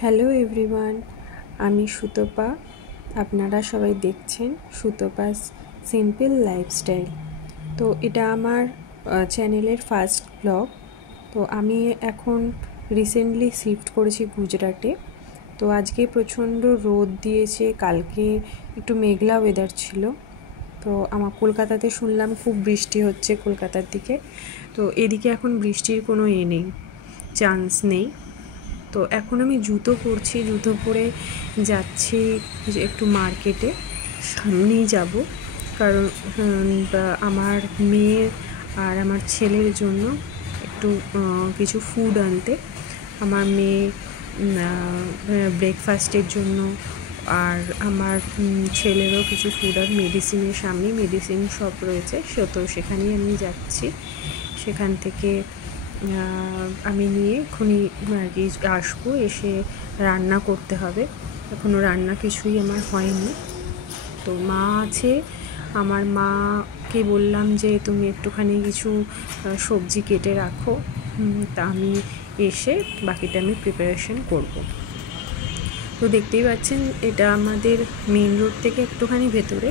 Hello everyone, আমি সুতপা। আপনারা সবাই দেখছেন সুতপাস সিম্পল লাইফস্টাইল। তো এটা আমার চ্যানেলের ফার্স্ট ব্লগ। তো আমি এখন রিসেন্টলি শিফট করেছি গুজরাটে। তো আজকে প্রচণ্ড রোদ দিয়েছে, কালকে একটু মেঘলা ওয়েদার ছিল। তো আমার কলকাতাতে শুনলাম খুব বৃষ্টি হচ্ছে কলকাতার দিকে। তো এদিকে এখন বৃষ্টির কোনো নেই, চান্স নেই। তো এখন আমি জুতো পরছি, জুতো পরে যাচ্ছি একটু মার্কেটে, সামনেই যাব, কারণ আমার মেয়ের আর আমার ছেলের জন্য একটু কিছু ফুড আনতে। আমার মেয়ে ব্রেকফাস্টের জন্য, আর আমার ছেলেরও কিছু ফুড আর মেডিসিনের, সামনে মেডিসিন শপ রয়েছে, তো সেখানেই আমি যাচ্ছি। সেখান থেকে আমি নিয়ে এক্ষুনি আর কি আসবো, এসে রান্না করতে হবে। এখনও রান্না কিছুই আমার হয়নি। তো মা আছে, আমার মাকে বললাম যে তুমি একটুখানি কিছু সবজি কেটে রাখো, তা আমি এসে বাকিটা আমি প্রিপারেশন করব। তো দেখতেই পাচ্ছেন এটা আমাদের মেন রোড থেকে একটুখানি ভেতরে,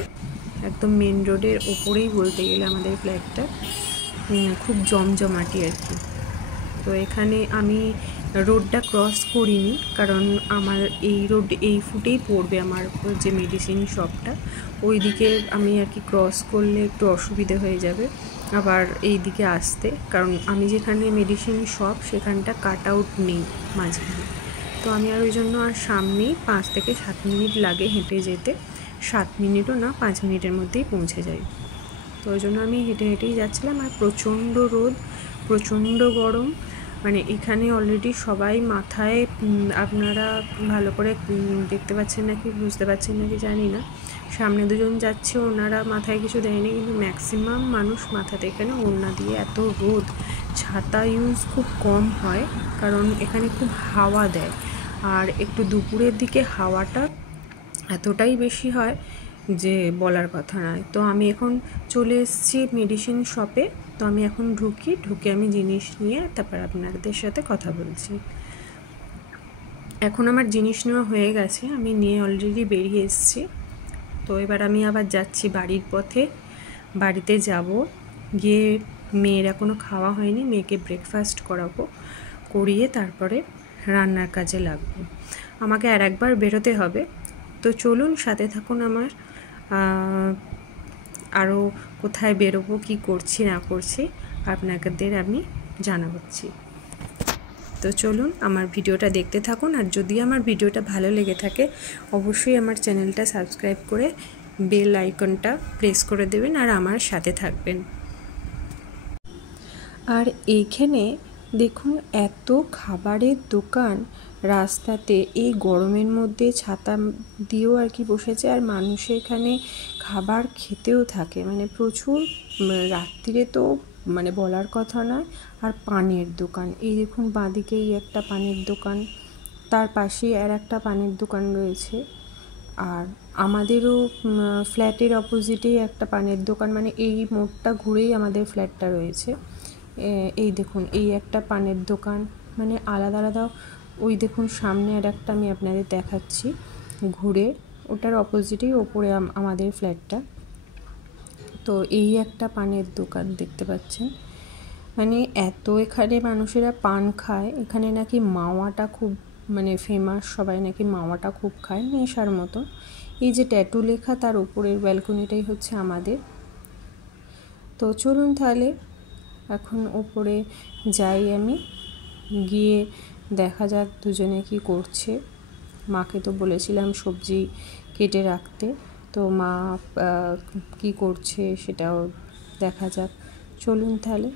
একদম মেন রোডের ওপরেই বলতে গেলে আমাদের ফ্ল্যাটটা, খুব জমজমাটি আর কি। তো এখানে আমি রোডটা ক্রস করিনি, কারণ আমার এই রোড এই ফুটেই পড়বে আমার যে মেডিসিন শপটা, ওই দিকে আমি আর কি ক্রস করলে একটু অসুবিধে হয়ে যাবে আবার এই দিকে আসতে, কারণ আমি যেখানে মেডিসিন শপ সেখানটা কাট আউট নেই মাঝখানে। তো আমি আর ওই জন্য আর সামনেই 5 থেকে 7 মিনিট লাগে হেঁটে যেতে, 7 মিনিটও না, 5 মিনিটের মধ্যেই পৌঁছে যাই। তো ওই জন্য আমি হেঁটে হেঁটেই যাচ্ছিলাম। আর প্রচণ্ড রোদ, প্রচণ্ড গরম, মানে এখানে অলরেডি সবাই মাথায়, আপনারা ভালো করে দেখতে পাচ্ছেন নাকি বুঝতে পারছেন নাকি জানি না, সামনে দুজন যাচ্ছে, ওনারা মাথায় কিছু দেয়নি, কিন্তু ম্যাক্সিমাম মানুষ মাথাতে এখানে ওড়না দিয়ে। এত রোদ, ছাতা ইউজ খুব কম হয়, কারণ এখানে খুব হাওয়া দেয়, আর একটু দুপুরের দিকে হাওয়াটা এতটাই বেশি হয় যে বলার কথা নয়। তো আমি এখন চলে এসেছি মেডিসিন শপে। তো আমি এখন ঢুকে আমি জিনিস নিয়ে তারপর আপনাদের সাথে কথা বলছি। এখন আমার জিনিস নেওয়া হয়ে গেছে, আমি নিয়ে অলরেডি বেরিয়ে এসেছি। তো এবার আমি আবার যাচ্ছি বাড়ির পথে, বাড়িতে যাব, গিয়ে মেয়ের এখনও খাওয়া হয়নি, মেয়েকে ব্রেকফাস্ট করাবো, করিয়ে তারপরে রান্নার কাজে লাগবো। আমাকে আর একবার বেরোতে হবে। তো চলুন সাথে থাকুন আমার, আরও কোথায় বেরোবো, কী করছি না করছি আপনাদের আমি জানাচ্ছি। তো চলুন আমার ভিডিওটা দেখতে থাকুন। আর যদি আমার ভিডিওটা ভালো লেগে থাকে অবশ্যই আমার চ্যানেলটা সাবস্ক্রাইব করে বেল আইকনটা প্রেস করে দেবেন আর আমার সাথে থাকবেন। আর এইখানে দেখুন এত খাবারের দোকান রাস্তাতে, এই গরমের মধ্যে ছাতা দিয়েও আর কি বসেছে, আর মানুষ এখানে খাবার খেতেও থাকে, মানে প্রচুর, রাত্রিরে তো মানে বলার কথা নয়। আর পানের দোকান, এই দেখুন বাঁদিকেই একটা পানের দোকান, তার পাশেই আর একটা পানের দোকান রয়েছে। আর আমাদেরও ফ্ল্যাটের অপোজিটেই একটা পানের দোকান, মানে এই মোড়টা ঘুরেই আমাদের ফ্ল্যাটটা রয়েছে। এই দেখুন এই একটা পানের দোকান, মানে আলাদা আলাদা। ওই দেখুন সামনে আর একটা আমি আপনাদের দেখাচ্ছি ঘুরে, ওটার অপোজিটেই ওপরে আমাদের ফ্ল্যাটটা। তো এই একটা পানের দোকান দেখতে পাচ্ছেন, মানে এত এখানে মানুষেরা পান খায়। এখানে নাকি মাওয়াটা খুব মানে ফেমাস, সবাই নাকি মাওয়াটা খুব খায়, নেশার মতো। এই যে ট্যাটু লেখা, তার উপরের ব্যালকনিটাই হচ্ছে আমাদের। তো চলুন তাহলে এখন ওপরে যাই, আমি গিয়ে দেখা যাক দুজনে কি করছে। মাকে তো বলেছিলাম সবজি কেটে রাখতে, তো মা কি করছে সেটাও দেখা যাক। চলুন তাহলে।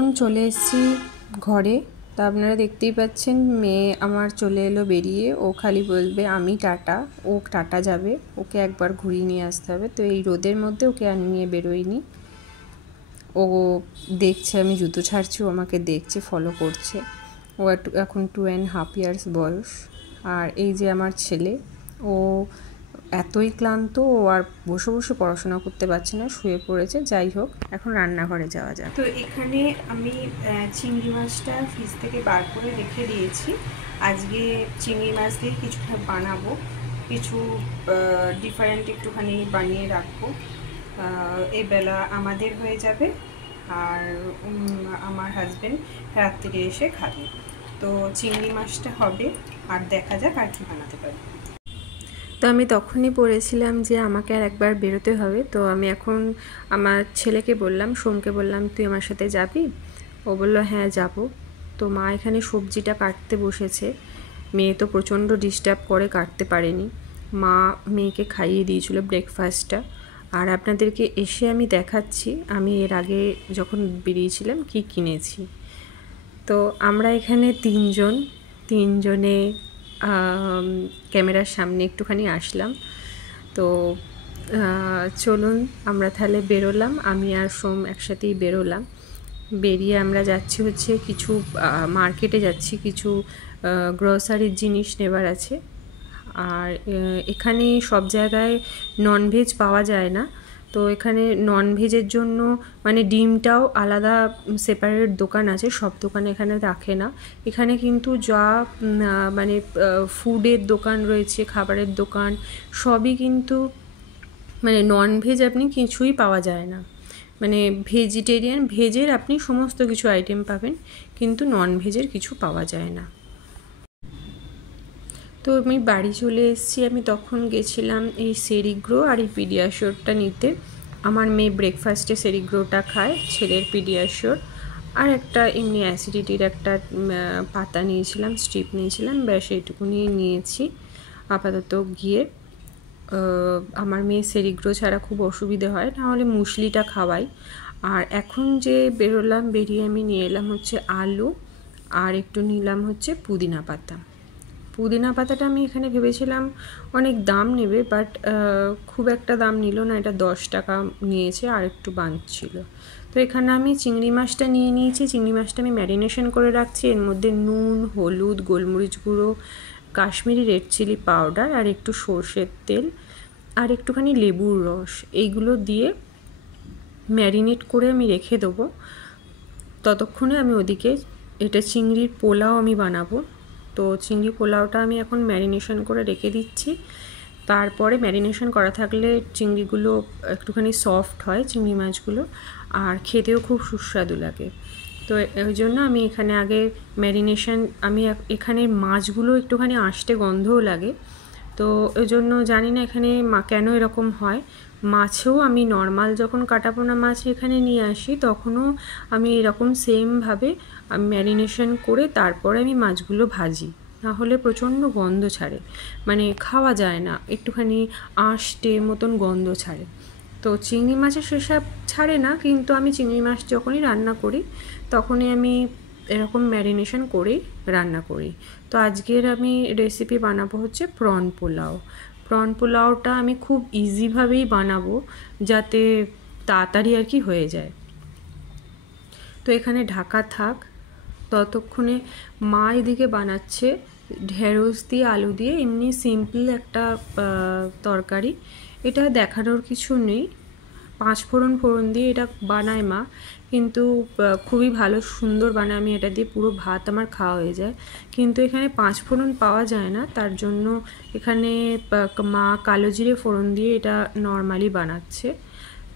এখন চলে এসেছি ঘরে। তা আপনারা দেখতেই পাচ্ছেন মেয়ে আমার চলে এলো বেরিয়ে। ও খালি বলবে আমি টাটা, ও টাটা যাবে, ওকে একবার ঘুরিয়ে নিয়ে আসতে হবে। তো এই রোদের মধ্যে ওকে আর নিয়ে বেরোয়নি। ও দেখছে আমি জুতো ছাড়ছি, ও আমাকে দেখছে, ফলো করছে। ও এখন 2.5 years বয়স। আর এই যে আমার ছেলে, ও এতই ক্লান্ত, ও আর বসে বসে পড়াশোনা করতে পারছে না, শুয়ে পড়েছে। যাই হোক, এখন রান্নাঘরে যাওয়া যাক। তো এখানে আমি চিংড়ি মাছটা ফ্রিজ থেকে বার করে রেখে দিয়েছি। আজকে চিংড়ি মাছ দিয়ে কিছু বানাবো, কিছু ডিফারেন্ট একটুখানি বানিয়ে রাখবো। এই বেলা আমাদের হয়ে যাবে, আর আমার হাজব্যান্ড রাত্রিরে এসে খাবে। তো চিংড়ি মাছটা হবে, আর দেখা যাক আর কি বানাতে পারি। তো আমি তখনই পড়েছিলাম যে আমাকে আর একবার বেরোতে হবে। তো আমি এখন আমার ছেলেকে বললাম, সোমকে বললাম তুই আমার সাথে যাবি? ও বললো হ্যাঁ যাব। তো মা এখানে সবজিটা কাটতে বসেছে। মেয়ে তো প্রচণ্ড ডিস্টার্ব করে, কাটতে পারেনি। মা মেয়েকে খাইয়ে দিয়েছিল ব্রেকফাস্টটা। আর আপনাদেরকে এসে আমি দেখাচ্ছি আমি এর আগে যখন বেরিয়েছিলাম কি কিনেছি। তো আমরা এখানে তিনজনে ক্যামেরার সামনে একটুখানি আসলাম। তো চলুন আমরা তাহলে বেরোলাম, আমি আর সোম একসাথেই বেরোলাম। বেরিয়ে আমরা যাচ্ছি হচ্ছে কিছু মার্কেটে যাচ্ছি, কিছু গ্রোসারির জিনিস নেবার আছে। আর এখানে সব জায়গায় ননভেজ পাওয়া যায় না। তো এখানে ননভেজের জন্য মানে ডিমটাও আলাদা সেপারেট দোকান আছে, সব দোকানে এখানে রাখে না। এখানে কিন্তু যা মানে ফুডের দোকান রয়েছে, খাবারের দোকান, সবই কিন্তু মানে ননভেজ আপনি কিছুই পাওয়া যায় না। মানে ভেজিটেরিয়ান, ভেজের আপনি সমস্ত কিছু আইটেম পাবেন, কিন্তু ননভেজের কিছু পাওয়া যায় না। তো আমি বাড়ি চলে এসেছি। আমি তখন গেছিলাম এই সেরিগ্রো আর এই পিডিয়াশোরটা নিতে। আমার মেয়ে ব্রেকফাস্টে সেরিগ্রোটা খায়, ছেলের পিডিয়াশোর। আর একটা এমনি অ্যাসিডিটির একটা পাতা নিয়েছিলাম, স্ট্রিপ নিয়েছিলাম, ব্যাস এইটুকুনি নিয়েছি আপাতত। গিয়ে আমার মেয়ে সেরিগ্রো ছাড়া খুব অসুবিধে হয়, নাহলে মুসলিটা খাওয়াই। আর এখন যে বেরোলাম, বেরিয়ে আমি নিয়ে এলাম হচ্ছে আলু, আর একটু নিলাম হচ্ছে পুদিনা পাতা। পুদিনা পাতাটা আমি এখানে ভেবেছিলাম অনেক দাম নেবে, বাট খুব একটা দাম নিল না, এটা 10 টাকা নিয়েছে, আর একটু বাঁচছিল। তো এখানে আমি চিংড়ি মাছটা নিয়ে নিয়েছি। চিংড়ি মাছটা আমি ম্যারিনেশন করে রাখছি। এর মধ্যে নুন, হলুদ, গোলমরিচ গুঁড়ো, কাশ্মীরি রেড চিলি পাউডার, আর একটু সর্ষের তেল, আর একটুখানি লেবুর রস, এইগুলো দিয়ে ম্যারিনেট করে আমি রেখে দেবো। ততক্ষণে আমি ওদিকে এটা চিংড়ির পোলাও আমি বানাবো। তো চিংড়ি পোলাওটা আমি এখন ম্যারিনেশন করে রেখে দিচ্ছি। তারপরে ম্যারিনেশন করা থাকলে চিংড়িগুলো একটুখানি সফট হয়, চিংড়ি মাছগুলো, আর খেতেও খুব সুস্বাদু লাগে। তো ওই জন্য আমি এখানে আগে ম্যারিনেশন, আমি এখানে মাছগুলো একটুখানি আঁশটে গন্ধও লাগে। তো ওই জন্য জানি না এখানে কেন এরকম হয়। মাছেও আমি নর্মাল যখন কাটাপোনা মাছ এখানে নিয়ে আসি, তখনও আমি এরকম সেমভাবে ম্যারিনেশন করে তারপরে আমি মাছগুলো ভাজি, নাহলে প্রচণ্ড গন্ধ ছাড়ে, মানে খাওয়া যায় না, একটুখানি আঁশটে মতন গন্ধ ছাড়ে। তো চিংড়ি মাছের সেসব ছাড়ে না, কিন্তু আমি চিংড়ি মাছ যখনই রান্না করি তখনই আমি এরকম ম্যারিনেশন করেই রান্না করি। তো আজকের আমি রেসিপি বানাবো হচ্ছে প্রন পোলাও। প্রন পোলাওটা আমি খুব ইজিভাবেই বানাবো, যাতে তাড়াতাড়ি আর কি হয়ে যায়। তো এখানে ঢাকা থাক, ততক্ষণে মা এদিকে বানাচ্ছে ঢেঁড়স দিয়ে আলু দিয়ে এমনি সিম্পল একটা তরকারি। এটা দেখানোর কিছু নেই, 5 ফোড়ন দিয়ে এটা বানায় মা, কিন্তু খুবই ভালো সুন্দর বানায়। আমি এটা দিয়ে পুরো ভাত আমার খাওয়া হয়ে যায়। কিন্তু এখানে 5 ফোড়ন পাওয়া যায় না, তার জন্য এখানে মা কালো জিরে ফোড়ন দিয়ে এটা নর্মালি বানাচ্ছে।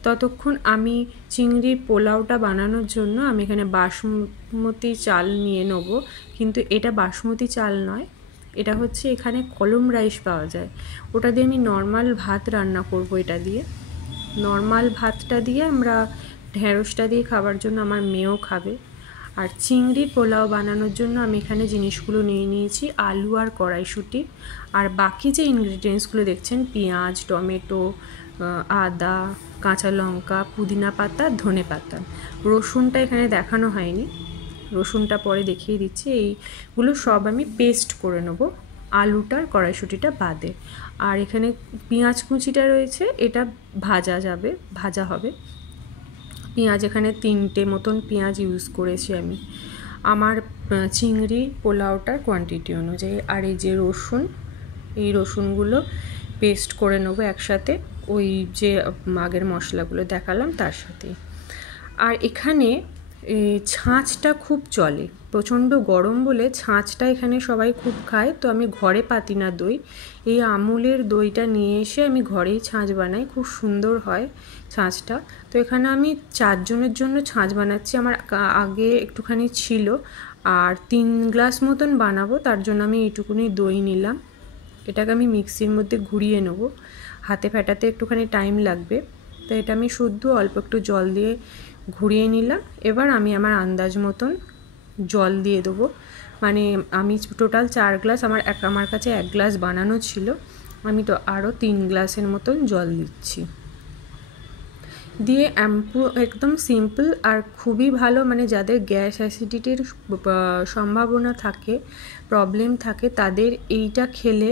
ততক্ষণ আমি চিংড়ির পোলাওটা বানানোর জন্য আমি এখানে বাসমতি চাল নিয়ে নেব। কিন্তু এটা বাসমতি চাল নয়, এটা হচ্ছে এখানে কলম রাইস পাওয়া যায়, ওটা দিয়ে আমি নর্মাল ভাত রান্না করব। এটা দিয়ে নর্মাল ভাতটা দিয়ে আমরা ঢেঁড়সটা দিয়ে খাবার জন্য আমার মেয়েও খাবে। আর চিংড়ির পোলাও বানানোর জন্য আমি এখানে জিনিসগুলো নিয়ে নিয়েছি, আলু আর কড়াইশুঁটি। আর বাকি যে ইনগ্রিডিয়েন্টসগুলো দেখছেন, পেঁয়াজ, টমেটো, আদা, কাঁচা লঙ্কা, পুদিনা পাতা, ধনে পাতা। রসুনটা এখানে দেখানো হয়নি, রসুনটা পরে দেখিয়ে দিচ্ছি। এইগুলো সব আমি পেস্ট করে নেব, আলুটার কড়াইশুঁটিটা বাদে। আর এখানে পেঁয়াজ কুচিটা রয়েছে, এটা ভাজা হবে। পেঁয়াজ এখানে 3টে মতন পেঁয়াজ ইউজ করেছি আমি আমার চিংড়ি পোলাওটার কোয়ান্টিটি অনুযায়ী। আর এই যে রসুন, এই রসুনগুলো পেস্ট করে নেব একসাথে, ওই যে আগের মশলাগুলো দেখালাম তার সাথে। আর এখানে ছাঁচটা খুব চলে, প্রচণ্ড গরম বলে ছাঁচটা এখানে সবাই খুব খায়। তো আমি ঘরে পাতি না দই, এই আমুলের দইটা নিয়ে এসে আমি ঘরেই ছাঁচ বানাই, খুব সুন্দর হয় ছাঁচটা। তো এখানে আমি 4 জনের জন্য ছাঁচ বানাচ্ছি, আমার আগে একটুখানি ছিল। আর 3 গ্লাস মতন বানাবো, তার জন্য আমি এইটুকুনি দই নিলাম। এটাকে আমি মিক্সির মধ্যে ঘুরিয়ে নেব, হাতে ফেটাতে একটুখানি টাইম লাগবে। তো এটা আমি শুদ্ধ অল্প একটু জল দিয়ে ঘুরিয়ে নিলাম। এবার আমি আমার আন্দাজ মতন জল দিয়ে দেবো, মানে আমি টোটাল 4 গ্লাস, আমার কাছে 1 গ্লাস বানানো ছিল, আমি তো আরও 3 গ্লাসের মতন জল দিচ্ছি। দিয়ে একদম সিম্পল আর খুবই ভালো, মানে যাদের গ্যাস অ্যাসিডিটির সম্ভাবনা থাকে, প্রবলেম থাকে, তাদের এইটা খেলে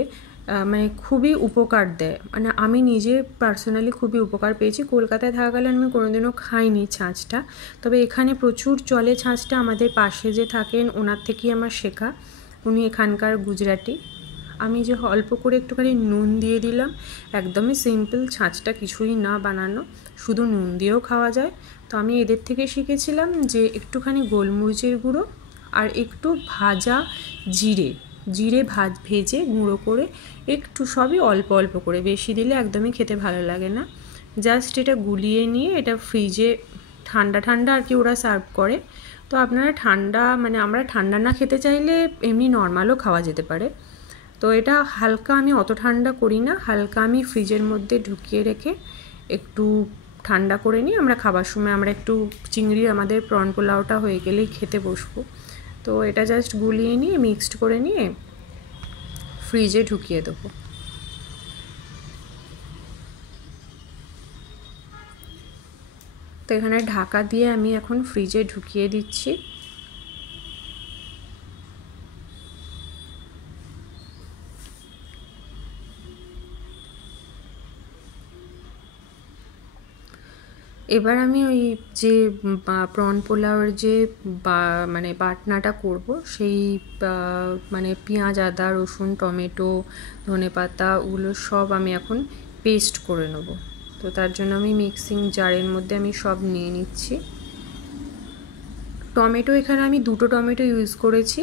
মানে খুবই উপকার দেয়। মানে আমি নিজে পার্সোনালি খুবই উপকার পেয়েছি। কলকাতায় থাকাকালীন আমি কোনোদিনও খাইনি ছাঁচটা, তবে এখানে প্রচুর চলে ছাঁচটা। আমাদের পাশে যে থাকেন ওনার থেকেই আমার শেখা, উনি এখানকার গুজরাটি। আমি যে অল্প করে একটুখানি নুন দিয়ে দিলাম, একদমই সিম্পল, ছাঁচটা কিছুই না বানানো, শুধু নুন দিয়েও খাওয়া যায়। তো আমি এদের থেকে শিখেছিলাম যে একটুখানি গোলমরিচের গুঁড়ো আর একটু ভাজা জিরে ভেজে গুঁড়ো করে একটু, সবই অল্প অল্প করে, বেশি দিলে একদমই খেতে ভালো লাগে না। জাস্ট এটা গুলিয়ে নিয়ে এটা ফ্রিজে ঠান্ডা আর কি ওরা সার্ভ করে। তো আপনারা ঠান্ডা, মানে আমরা ঠান্ডা না খেতে চাইলে এমনি নর্মালও খাওয়া যেতে পারে। তো এটা হালকা, আমি অত ঠান্ডা করি না, হালকা আমি ফ্রিজের মধ্যে ঢুকিয়ে রেখে একটু ঠান্ডা করে নিই। আমরা খাবার সময় আমরা একটু চিংড়ি, আমাদের প্রন পোলাওটা হয়ে গেলেই খেতে বসবো। তো এটা জাস্ট গুলিয়ে নিয়ে মিক্সড করে নিয়ে ফ্রিজে ঢুকিয়ে দেবো। তো এখানে ঢাকা দিয়ে আমি এখন ফ্রিজে ঢুকিয়ে দিচ্ছি। এবার আমি ওই যে প্রন পোলাওয়ের যে মানে বাটনাটা করব, সেই মানে পেঁয়াজ, আদা, রসুন, টমেটো, ধনেপাতা, ওগুলো সব আমি এখন পেস্ট করে নেব। তো তার জন্য আমি মিক্সিং জারের মধ্যে আমি সব নিয়ে নিচ্ছি। টমেটো এখানে আমি 2টো টমেটো ইউজ করেছি,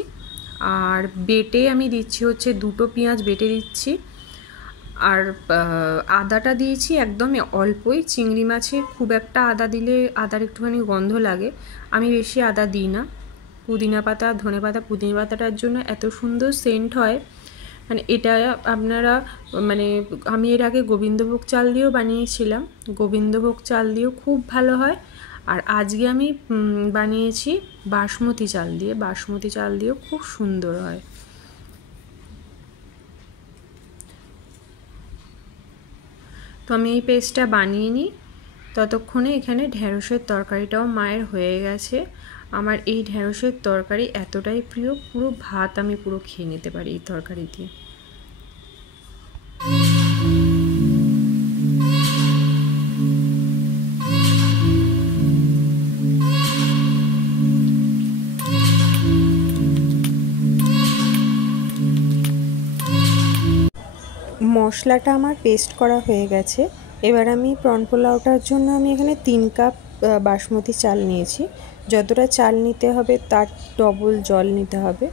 আর বেটে আমি দিচ্ছি হচ্ছে 2টো পেঁয়াজ বেটে দিচ্ছি। আর আদাটা দিয়েছি একদমই অল্পই, চিংড়ি মাছে খুব একটা আদা দিলে আদার একটুখানি গন্ধ লাগে, আমি বেশি আদা দিই না। পুদিনা পাতা, ধনে পাতা, পুদিনা পাতাটার জন্য এত সুন্দর সেন্ট হয়, মানে এটা আপনারা, মানে আমি এর আগে গোবিন্দভোগ চাল দিয়েও বানিয়েছিলাম, গোবিন্দভোগ চাল দিয়েও খুব ভালো হয়। আর আজকে আমি বানিয়েছি বাসমতি চাল দিয়ে, বাসমতি চাল দিয়েও খুব সুন্দর হয়। তো আমি এই পেস্টটা বানিয়ে নিই, ততক্ষণে এখানে ঢ্যাঁড়সের তরকারিটাও মায়ের হয়ে গেছে। আমার এই ঢ্যাঁড়সের তরকারি এতটাই প্রিয়, পুরো ভাত আমি পুরো খেয়ে নিতে পারি এই তরকারি দিয়ে। মশলাটা আমার পেস্ট করা হয়ে গেছে। এবার আমি প্রন পোলাওটার জন্য আমি এখানে 3 কাপ বাসমতি চাল নিয়েছি। যতটা চাল নিতে হবে তার ডবল জল নিতে হবে।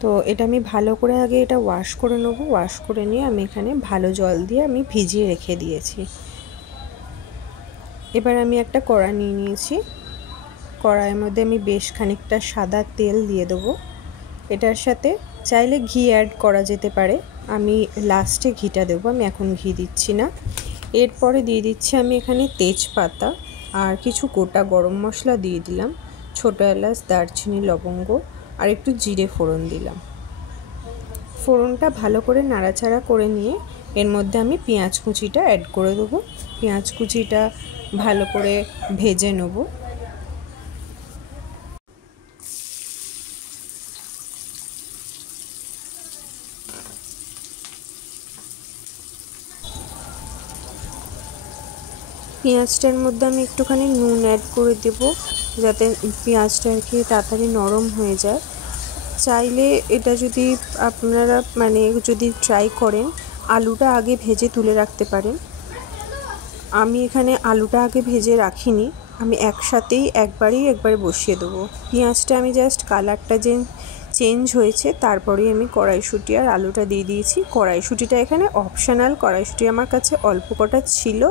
তো এটা আমি ভালো করে আগে এটা ওয়াশ করে নেব, ওয়াশ করে নিয়ে আমি এখানে ভালো জল দিয়ে আমি ভিজিয়ে রেখে দিয়েছি। এবার আমি একটা কড়া নিয়ে নিয়েছি, কড়াইয়ের মধ্যে আমি বেশ খানিকটা সাদা তেল দিয়ে দেবো। এটার সাথে চাইলে ঘি অ্যাড করা যেতে পারে, আমি লাস্টে ঘিটা দেবো, আমি এখন ঘি দিচ্ছি না। এরপরে দিয়ে দিচ্ছি আমি এখানে তেজপাতা আর কিছু গোটা গরম মশলা দিয়ে দিলাম। ছোটো এলাচ, দারচিনি, লবঙ্গ আর একটু জিরে ফোড়ন দিলাম। ফোড়নটা ভালো করে নাড়াচাড়া করে নিয়ে এর মধ্যে আমি পেঁয়াজ কুচিটা অ্যাড করে দেবো। পেঁয়াজ কুচিটা ভালো করে ভেজে নেব। পেঁয়াজটার মধ্যে আমি একটুখানি নুন অ্যাড করে দেব, যাতে পেঁয়াজটা আর কি তাড়াতাড়ি নরম হয়ে যায়। চাইলে এটা যদি আপনারা যদি ট্রাই করেন, আলুটা আগে ভেজে তুলে রাখতে পারেন। আমি এখানে আলুটা আগে ভেজে রাখিনি, আমি একসাথেই একবারে বসিয়ে দেবো। পেঁয়াজটা আমি জাস্ট কালারটা যে চেঞ্জ হয়েছে তারপরেই আমি কড়াইশুঁটি আর আলুটা দিয়ে দিয়েছি। কড়াইশুঁটিটা এখানে অপশনাল, কড়াইশুঁটি আমার কাছে অল্প কটা ছিল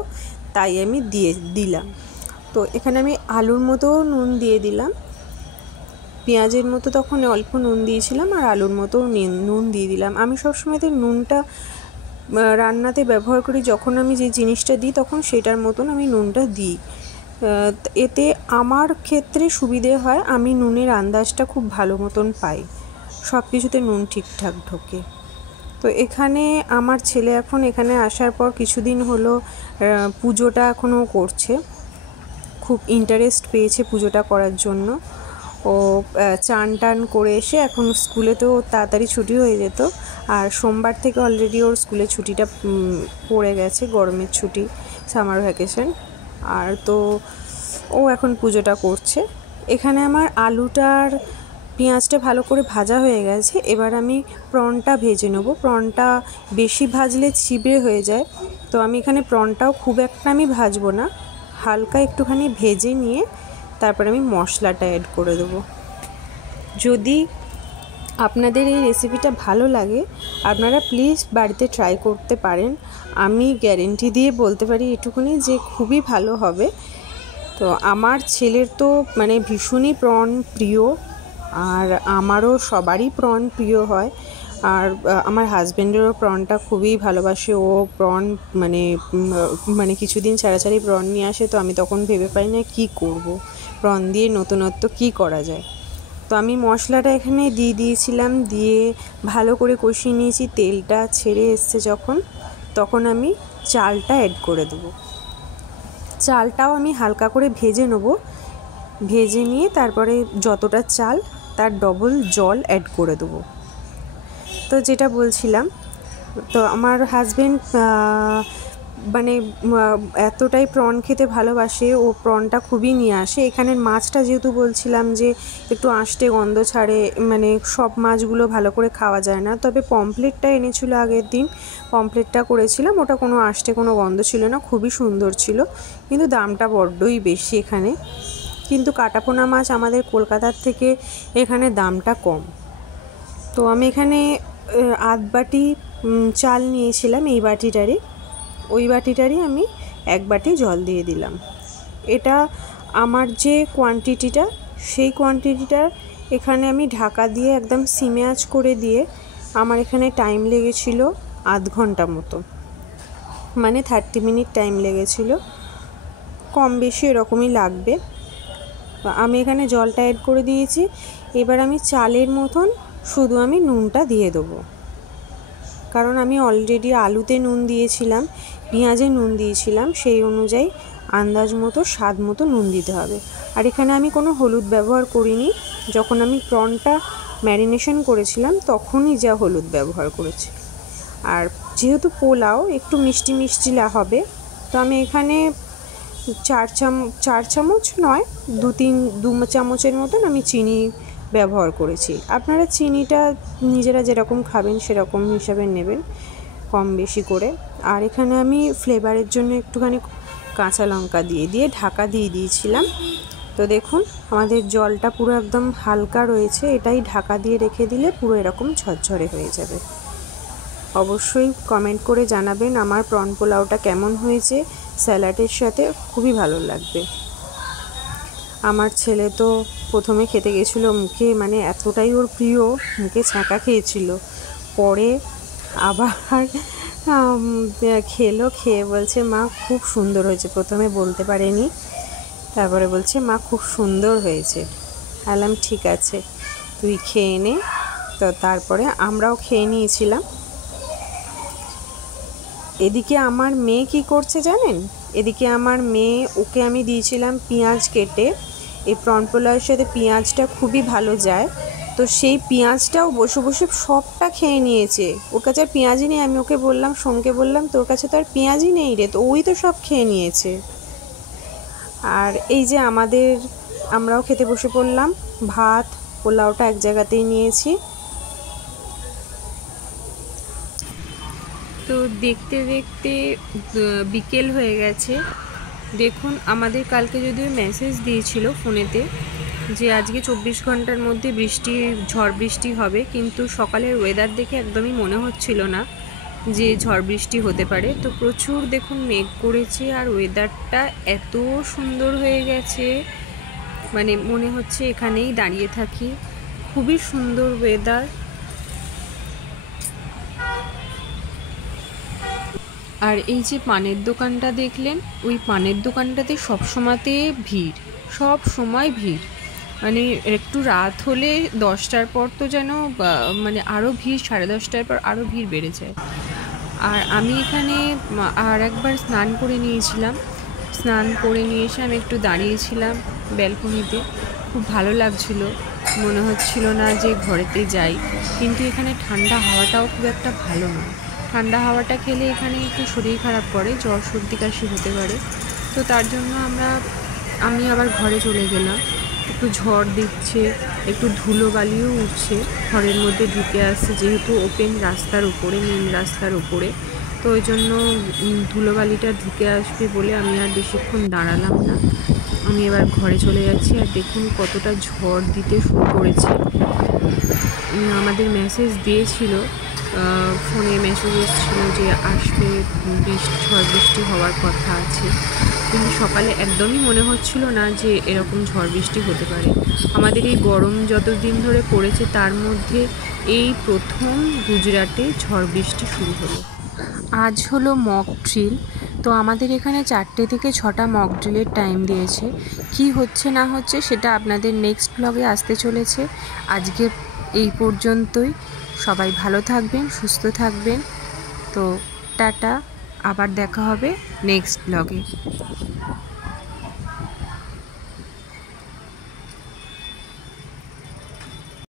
তাই আমি দিলাম। তো এখানে আমি আলুর মতো নুন দিয়ে দিলাম, পেঁয়াজের মতো তখন অল্প নুন দিয়েছিলাম আর আলুর মতো নুন দিয়ে দিলাম। আমি সবসময়তে নুনটা রান্নাতে ব্যবহার করি, যখন আমি যে জিনিসটা দিই তখন সেটার মতন আমি নুনটা দিই। এতে আমার ক্ষেত্রে সুবিধে হয়, আমি নুনের আন্দাজটা খুব ভালো মতন পাই, সব কিছুতে নুন ঠিকঠাক ঢোকে। তো এখানে আমার ছেলে এখন এখানে আসার পর কিছুদিন হলো পুজোটা এখনও করছে, খুব ইন্টারেস্ট পেয়েছে পুজোটা করার জন্য। ও চান টান করে এসে এখন স্কুলে তো তাড়াতাড়ি ছুটি হয়ে যেত, আর সোমবার থেকে অলরেডি ওর স্কুলে ছুটিটা পড়ে গেছে, গরমের ছুটি, সামার ভ্যাকেশন। আর তো ও এখন পুজোটা করছে। এখানে আমার আলুটার পেঁয়াজটা ভালো করে ভাজা হয়ে গেছে, এবার আমি প্রনটা ভেজে নেব। প্রনটা বেশি ভাজলে ছিবড়ে হয়ে যায়, তো আমি এখানে প্রনটাও খুব একটা আমি ভাজবো না, হালকা একটুখানি ভেজে নিয়ে তারপর আমি মশলাটা অ্যাড করে দেবো। যদি আপনাদের এই রেসিপিটা ভালো লাগে আপনারা প্লিজ বাড়িতে ট্রাই করতে পারেন। আমি গ্যারেন্টি দিয়ে বলতে পারি এটুকুনি যে খুবই ভালো হবে। তো আমার ছেলের তো ভীষণই প্রন প্রিয়, আর আমারও সবারই প্রন প্রিয় হয়। আর আমার হাজব্যান্ডেরও প্রনটা খুবই ভালোবাসে, ও প্রন কিছুদিন ছাড়াছাড়ি প্রন নিয়ে আসে, তো আমি তখন ভেবে পাই না কী করব, প্রন দিয়ে নতুনত্ব কী করা যায়। তো আমি মশলাটা এখানে দিয়ে দিয়েছিলাম, দিয়ে ভালো করে কষিয়ে নিয়েছি। তেলটা ছেড়ে এসছে যখন, তখন আমি চালটা অ্যাড করে দেবো। চালটাও আমি হালকা করে ভেজে নেব, ভেজে নিয়ে তারপরে যতটা চাল তার ডবল জল অ্যাড করে দেবো। তো যেটা বলছিলাম, তো আমার হাজব্যান্ড এতটাই প্রন খেতে ভালোবাসে, ও প্রনটা খুবই নিয়ে আসে। এখানের মাছটা যেহেতু বলছিলাম যে একটু আঁশটে গন্ধ ছাড়ে, সব মাছগুলো ভালো করে খাওয়া যায় না, তবে পমফ্লেটটা এনেছিল আগের দিন, পমফ্লেটটা করেছিলাম, ওটা কোনো আঁশটে কোনো গন্ধ ছিল না, খুবই সুন্দর ছিল, কিন্তু দামটা বড্ডই বেশি এখানে। কিন্তু কাটাপোনা মাছ আমাদের কলকাতার থেকে এখানে দামটা কম। তো আমি এখানে আধ বাটি চাল নিয়েছিলাম, ওই বাটিটারই আমি এক বাটি জল দিয়ে দিলাম। এটা আমার যে কোয়ান্টিটিটা, সেই কোয়ান্টিটিটার এখানে আমি ঢাকা দিয়ে একদম সিমে আঁচ করে দিয়ে আমার এখানে টাইম লেগেছিল আধ ঘন্টা মতো, 30 মিনিট টাইম লেগেছিল, কম বেশি এরকমই লাগবে। আমি এখানে জলটা অ্যাড করে দিয়েছি। এবার আমি চালের মতন শুধু আমি নুনটা দিয়ে দেবো, কারণ আমি অলরেডি আলুতে নুন দিয়েছিলাম, পেঁয়াজে নুন দিয়েছিলাম, সেই অনুযায়ী আন্দাজ মতো স্বাদ মতো নুন দিতে হবে। আর এখানে আমি কোনো হলুদ ব্যবহার করিনি, যখন আমি প্রনটা ম্যারিনেশন করেছিলাম তখনই যা হলুদ ব্যবহার করেছি। আর যেহেতু পোলাও একটু মিষ্টি মিষ্টি হবে, তো আমি এখানে 4 চামচ নয়, 2 চামচের মতন আমি চিনি ব্যবহার করেছি। আপনারা চিনিটা নিজেরা যেরকম খাবেন সেরকম হিসাবে নেবেন, কম বেশি করে। আর এখানে আমি ফ্লেভারের জন্য একটুখানি কাঁচা লঙ্কা দিয়ে ঢাকা দিয়ে দিয়েছিলাম। তো দেখুন আমাদের জলটা পুরো একদম হালকা রয়েছে, এটাই ঢাকা দিয়ে রেখে দিলে পুরো এরকম ঝরঝরে হয়ে যাবে। অবশ্যই কমেন্ট করে জানাবেন আমার প্রন পোলাওটা কেমন হয়েছে, স্যালাডের সাথে খুবই ভালো লাগবে। আমার ছেলে তো প্রথমে খেতে গেছিলো, মুখে এতটাই ওর প্রিয়, মুখে ছ্যাঁকা খেয়েছিল, পরে আবার খেয়ে বলছে মা খুব সুন্দর হয়েছে। প্রথমে বলতে পারেনি, তারপরে বলছে মা খুব সুন্দর হয়েছে। আলাম ঠিক আছে, তুই খেয়ে নে। তো তারপরে আমরাও খেয়ে নিয়েছিলাম। এদিকে আমার মেয়ে কি করছে জানেন? এদিকে আমার মেয়ে, ওকে আমি দিয়েছিলাম পেঁয়াজ কেটে। এই প্রন পোলাওয়ের সাথে পেঁয়াজটা খুবই ভালো যায়। তো সেই পেঁয়াজটাও বসে বসে সবটা খেয়ে নিয়েছে। ওর কাছে আর পেঁয়াজই নেই। আমি ওকে বললাম, সোমকে বললাম, তোর কাছে তো আর পেঁয়াজই নেই রে, তো ওই তো সব খেয়ে নিয়েছে। আর এই যে আমরাও খেতে বসে পড়লাম। ভাত পোলাওটা এক জায়গাতেই নিয়েছি। তো দেখতে দেখতে বিকেল হয়ে গেছে। দেখুন, আমাদের কালকে যদিও মেসেজ দিয়েছিল ফোনেতে যে আজকে 24 ঘন্টার মধ্যে ঝড় বৃষ্টি হবে, কিন্তু সকালের ওয়েদার দেখে একদমই মনে হচ্ছিল না যে ঝড় বৃষ্টি হতে পারে। তো প্রচুর দেখুন মেঘ করেছে, আর ওয়েদারটা এত সুন্দর হয়ে গেছে, মানে মনে হচ্ছে এখানেই দাঁড়িয়ে থাকি। খুবই সুন্দর ওয়েদার। আর এই যে পানের দোকানটা দেখলেন, ওই পানের দোকানটাতে সবসময়তে ভিড়, সব সময় ভিড়। মানে একটু রাত হলে 10টার পর তো যেন মানে আরও ভিড়, 10:30টার পর আরও ভিড় বেড়ে যায়। আর আমি এখানে আর একবার স্নান করে নিয়েছিলাম। স্নান করে নিয়ে এসে আমি একটু দাঁড়িয়েছিলাম ব্যালকনিতে। খুব ভালো লাগছিল, মনে হচ্ছিল না যে ঘরেতে যাই। কিন্তু এখানে ঠান্ডা হাওয়াটাও খুব একটা ভালো নয়। ঠান্ডা হাওয়াটা খেলে এখানে একটু শরীর খারাপ করে, জ্বর সর্দি কাশি হতে পারে। তো তার জন্য আমি আবার ঘরে চলে গেলাম। একটু ঝড় দিচ্ছে, একটু ধুলোবালিও উঠছে, ঘরের মধ্যে ঢুকে আসছে, যেহেতু ওপেন রাস্তার উপরে, মেন রাস্তার উপরে। তো ওই জন্য ধুলোবালিটা ঢুকে আসবে বলে আমি আর বেশিক্ষণ দাঁড়ালাম না। আমি এবার ঘরে চলে যাচ্ছি। আর দেখুন কতটা ঝড় দিতে শুরু করেছে। আমাদের মেসেজ দিয়েছিল, ফোনে মেসেজ এসেছিল যে আসবে, ঝড় বৃষ্টি হওয়ার কথা আছে। কিন্তু সকালে একদমই মনে হচ্ছিল না যে এরকম ঝড় বৃষ্টি হতে পারে। আমাদের এই গরম যতদিন ধরে পড়েছে তার মধ্যে এই প্রথম গুজরাটে ঝড় বৃষ্টি শুরু হলো। আজ হলো মক ড্রিল। তো আমাদের এখানে 4টে থেকে 6টা মক ড্রিলের টাইম দিয়েছে। কি হচ্ছে না হচ্ছে সেটা আপনাদের নেক্সট ব্লগে আসতে চলেছে। আজকে এই পর্যন্তই। সবাই ভালো থাকবেন, সুস্থ থাকবেন। তো টাটা, আবার দেখা হবে নেক্সট ব্লগে।